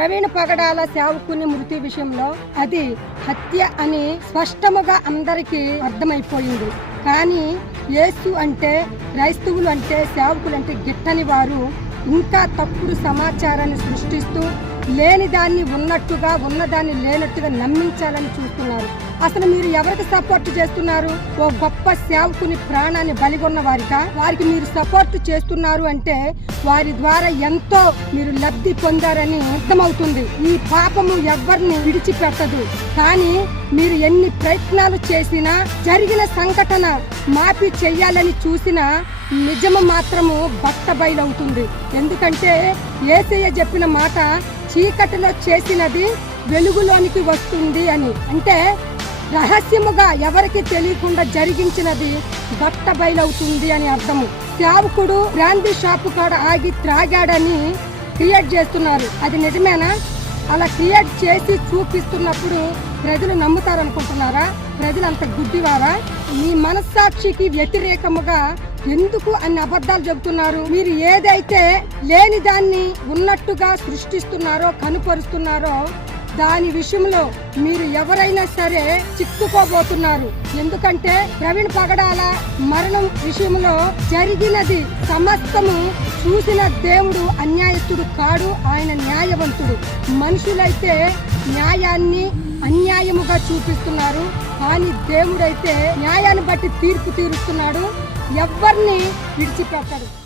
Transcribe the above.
ప్రవీణ్ పగడాల సేవకుని మృతి విషయంలో అది హత్య అని స్పష్టముగా అందరికీ అర్థమైపోయింది. కానీ యేసు అంటే క్రైస్తవులు అంటే సేవకులు అంటే గిట్టని వారు ఇంకా తప్పుడు సమాచారాన్ని సృష్టిస్తూ లేని దాన్ని ఉన్నట్టుగా ఉన్నదాన్ని లేనట్టుగా నమ్మించాలని చూస్తున్నారు. అసలు మీరు ఎవరికి సపోర్ట్ చేస్తున్నారు? ఓ గొప్ప సేవకుని ప్రాణాన్ని బలిగొన్న వారిక? వారికి మీరు సపోర్ట్ చేస్తున్నారు అంటే వారి ద్వారా ఎంతో మీరు లబ్ధి పొందారని అర్థమవుతుంది. ఈ పాపము ఎవరిని విడిచిపెట్టదు. కానీ మీరు ఎన్ని ప్రయత్నాలు చేసినా జరిగిన సంఘటన మాఫీ చెయ్యాలని చూసినా నిజము మాత్రము బట్ట బయలవుతుంది ఎందుకంటే ఏసయ్య చెప్పిన మాట చీకటిలో చేసినది వెలుగులోనికి వస్తుంది అని. అంటే రహస్యముగా ఎవరికి తెలియకుండా జరిగించినది బట్ట బయలవుతుంది అని అర్థము. సేవకుడు బ్రాందీ షాపు కాడ ఆగి త్రాగాడని క్రియేట్ చేస్తున్నారు. అది నిజమేనా? అలా క్రియేట్ చేసి చూపిస్తున్నప్పుడు ప్రజలు నమ్ముతారనుకుంటున్నారా? ప్రజలు అంత గుడ్డివారా? మీ మనస్సాక్షికి వ్యతిరేకముగా ఎందుకు అన్ని అబద్ధాలు చెబుతున్నారు? మీరు ఏదైతే లేని దాన్ని ఉన్నట్టుగా సృష్టిస్తున్నారో కనుపరుస్తున్నారో దాని విషయంలో మీరు ఎవరైనా సరే చిక్కుకోబోతున్నారు. ఎందుకంటే ప్రవీణ్ పగడాల మరణం విషయంలో జరిగినది సమస్తము చూసిన దేవుడు అన్యాయస్తుడు కాడు ఆయన న్యాయవంతుడు. మనుషులైతే న్యాయాన్ని అన్యాయముగా చూపిస్తున్నారు. కానీ దేవుడైతే న్యాయాన్ని బట్టి తీర్పు తీరుస్తున్నాడు. ఎవరిని విడిచిపెట్టడు.